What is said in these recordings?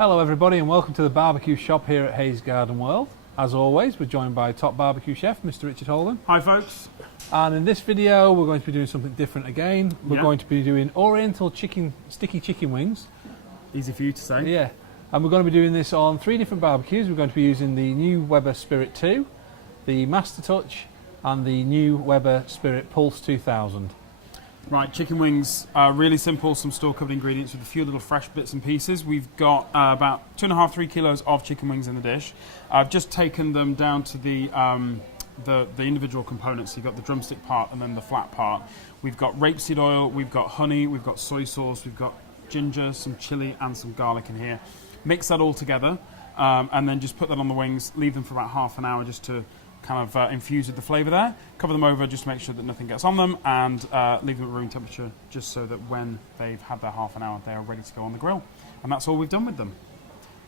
Hello everybody and welcome to the BBQ Shop here at Hayes Garden World. As always, we're joined by top barbecue chef, Mr. Richard Holden. Hi folks. And in this video, we're going to be doing something different again. We're going to be doing Oriental sticky chicken wings. Easy for you to say. Yeah. And we're going to be doing this on 3 different barbecues. We're going to be using the new Weber Spirit 2, the Mastertouch, and the new Weber Spirit Pulse 2000. Right, chicken wings are really simple, some store-covered ingredients with a few little fresh bits and pieces. We've got about 2.5–3 kilos of chicken wings in the dish. I've just taken them down to the individual components. So you've got the drumstick part and then the flat part. We've got rapeseed oil, we've got honey, we've got soy sauce, we've got ginger, some chili and some garlic in here. Mix that all together and then just put that on the wings, leave them for about half an hour just to kind of infuse with the flavour there. Cover them over just to make sure that nothing gets on them and leave them at room temperature just so that when they've had their half an hour they are ready to go on the grill. And that's all we've done with them.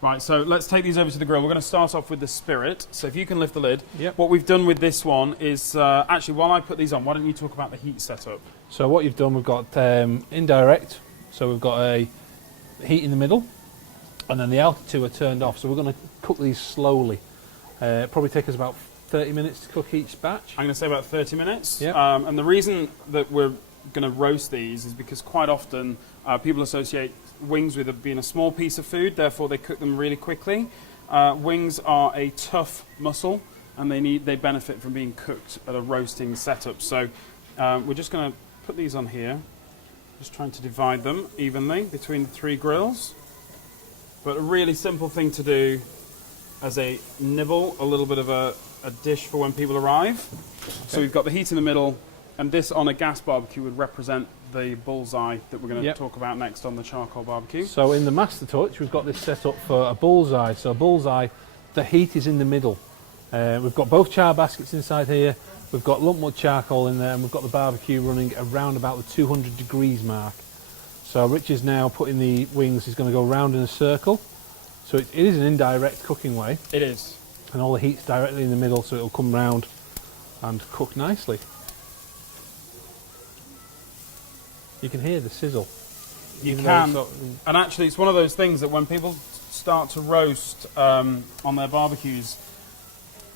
Right, so let's take these over to the grill. We're going to start off with the Spirit. So if you can lift the lid. Yep. What we've done with this one is, actually while I put these on, why don't you talk about the heat setup? So what you've done, we've got indirect. So we've got a heat in the middle and then the outer two are turned off. So we're going to cook these slowly. Probably take us about 30 minutes to cook each batch. I'm going to say about 30 minutes. Yep. And the reason that we're going to roast these is because quite often people associate wings with it being a small piece of food, therefore they cook them really quickly. Wings are a tough muscle and they benefit from being cooked at a roasting setup. So we're just going to put these on here, just trying to divide them evenly between the 3 grills. But a really simple thing to do as a nibble, a little bit of a dish for when people arrive. Okay. So we've got the heat in the middle, and this on a gas barbecue would represent the bullseye that we're going to talk about next on the charcoal barbecue. So in the Mastertouch, we've got this set up for a bullseye. So a bullseye, the heat is in the middle. We've got both char baskets inside here. We've got lumpwood charcoal in there, and we've got the barbecue running around about the 200 degrees mark. So Rich is now putting the wings, he's going to go round in a circle. So it is an indirect cooking way. It is. And all the heat's directly in the middle, so it'll come round and cook nicely. You can hear the sizzle. You can. And actually, it's one of those things that when people start to roast on their barbecues,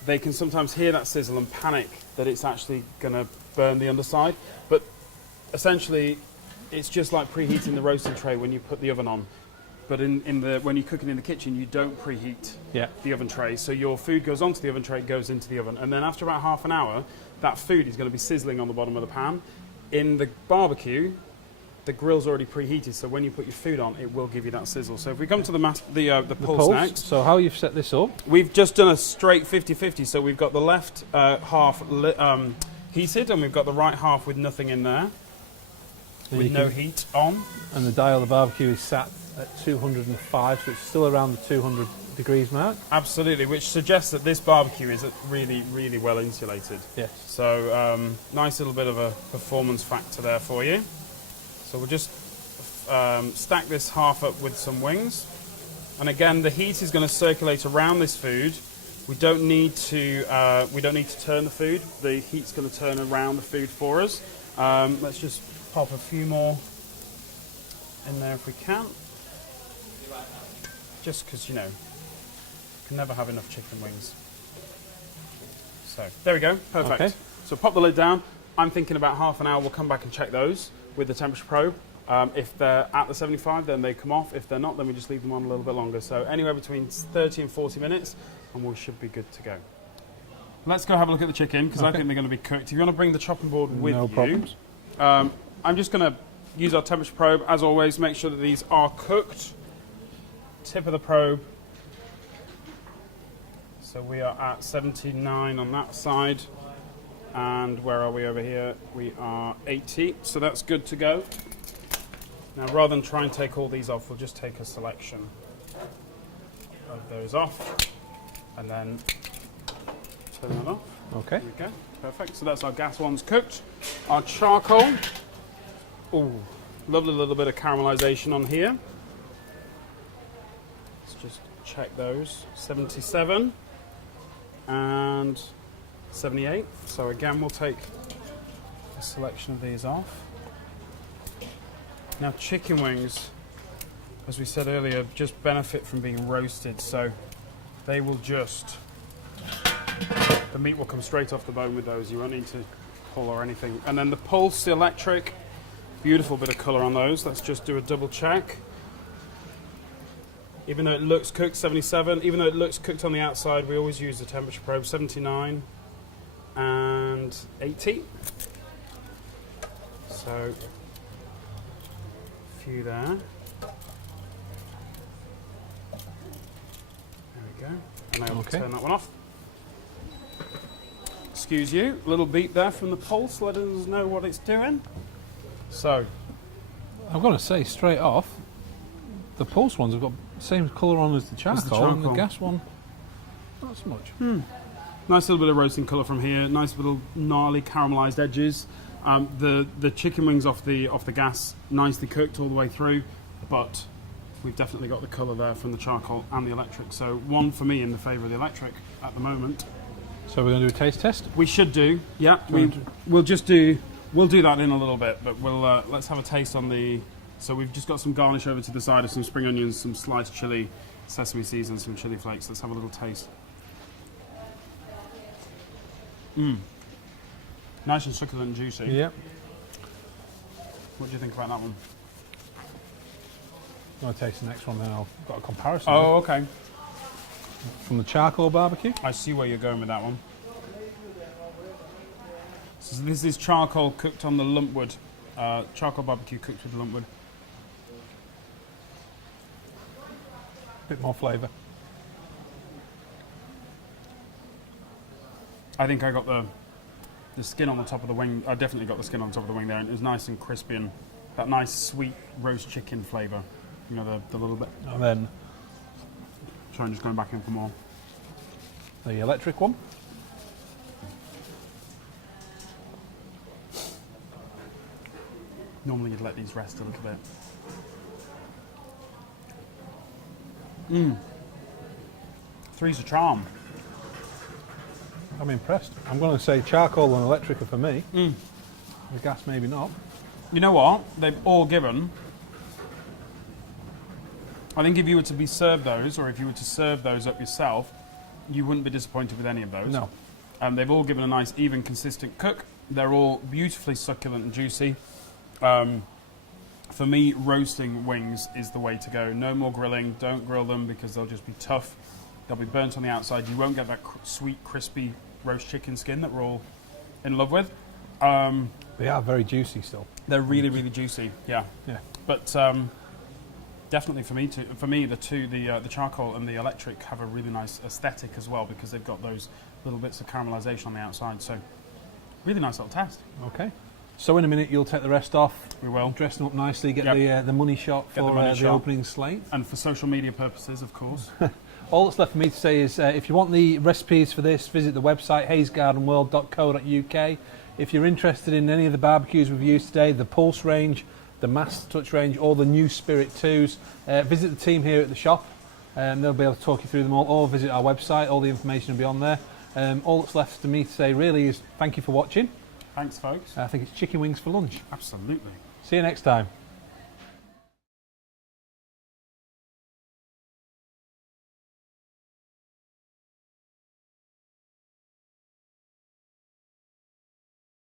they can sometimes hear that sizzle and panic that it's actually going to burn the underside. But essentially, it's just like preheating the roasting tray when you put the oven on. But when you're cooking in the kitchen, you don't preheat the oven tray. So your food goes onto the oven tray, it goes into the oven. And then after about half an hour, that food is going to be sizzling on the bottom of the pan. In the barbecue, the grill's already preheated, so when you put your food on, it will give you that sizzle. So if we come to the pulse next. So how you've set this up? We've just done a straight 50-50. So we've got the left half heated, and we've got the right half with nothing in there, with no heat on. And the dial of the barbecue is sat at 205, so it's still around the 200 degrees mark. Absolutely, which suggests that this barbecue is really, really well insulated. Yes. So nice little bit of a performance factor there for you. So we'll just stack this half up with some wings. And again, the heat is going to circulate around this food. We don't need to turn the food. The heat's going to turn around the food for us. Let's just pop a few more in there if we can. Just because, you know, can never have enough chicken wings. So there we go, perfect. Okay. So pop the lid down. I'm thinking about half an hour. We'll come back and check those with the temperature probe. If they're at the 75, then they come off. If they're not, then we just leave them on a little bit longer. So anywhere between 30 and 40 minutes, and we should be good to go. Let's go have a look at the chicken, because I think they're going to be cooked. If you want to bring the chopping board with you. Problems. I'm just going to use our temperature probe, as always, make sure that these are cooked. Tip of the probe. So we are at 79 on that side. And where are we over here? We are 80, so that's good to go. Now, rather than try and take all these off, we'll just take a selection of those off, and then turn that off. Okay. There we go. Perfect. So that's our gas ones cooked. Our charcoal. Ooh, lovely little bit of caramelization on here. Let's just check those. 77 and 78. So again, we'll take a selection of these off. Now, chicken wings as we said earlier, just benefit from being roasted. So they will just, the meat will come straight off the bone with those. You won't need to pull or anything. And then the pulse, the electric, beautiful bit of colour on those. Let's just do a double check. Even though it looks cooked 77, even though it looks cooked on the outside, we always use the temperature probe 79 and 80. So, a few there. There we go. And I'll turn that one off. Excuse you, a little beep there from the pulse, letting us know what it's doing. So, I've got to say straight off, the pulse ones have got the same colour on as the charcoal, and the gas one, not so much. Nice little bit of roasting colour from here. Nice little gnarly caramelised edges. The chicken wings off the gas, nicely cooked all the way through, but we've definitely got the colour there from the charcoal and the electric. So one for me in the favour of the electric at the moment. So we're going to do a taste test. We should do, yeah. We'll do that in a little bit, but we'll let's have a taste on the. So we've just got some garnish over to the side of some spring onions, some sliced chilli, sesame seeds and some chili flakes. Let's have a little taste. Nice and succulent and juicy. Yeah. What do you think about that one? I'm going to taste the next one, then I've got a comparison. Oh, okay. From the charcoal barbecue. I see where you're going with that one. So this is charcoal cooked on the lumpwood. Charcoal barbecue cooked with the lumpwood. Bit more flavour. I think I got the skin on the top of the wing. I definitely got the skin on the top of the wing there, and it was nice and crispy and that nice sweet roast chicken flavour. You know, the little bit. And then Sorry, I'm just going back in for more. the electric one. Normally you'd let these rest a little bit. Three's a charm. I'm impressed. I'm going to say charcoal and electric are for me. The gas maybe not. You know what? They've all given. I think if you were to be served those, or if you were to serve those up yourself, you wouldn't be disappointed with any of those. No. They've all given a nice, even, consistent cook. They're all beautifully succulent and juicy. For me, roasting wings is the way to go. No more grilling. Don't grill them because they'll just be tough. They'll be burnt on the outside. You won't get that sweet, crispy roast chicken skin that we're all in love with. They are very juicy still. They're really, really juicy. Yeah. Yeah. But definitely for me, the charcoal and the electric have a really nice aesthetic as well because they've got those little bits of caramelisation on the outside. So really nice little test. Okay. So in a minute you'll take the rest off. We will. Dress them up nicely, get the money shot for the opening slate. And for social media purposes, of course. All that's left for me to say is if you want the recipes for this, visit the website hayesgardenworld.co.uk. If you're interested in any of the barbecues we've used today, the Pulse range, the Mastertouch range, or the new Spirit 2s, visit the team here at the shop. They'll be able to talk you through them all, or visit our website. All the information will be on there. All that's left for me to say really is thank you for watching. Thanks, folks. I think it's chicken wings for lunch. Absolutely. See you next time.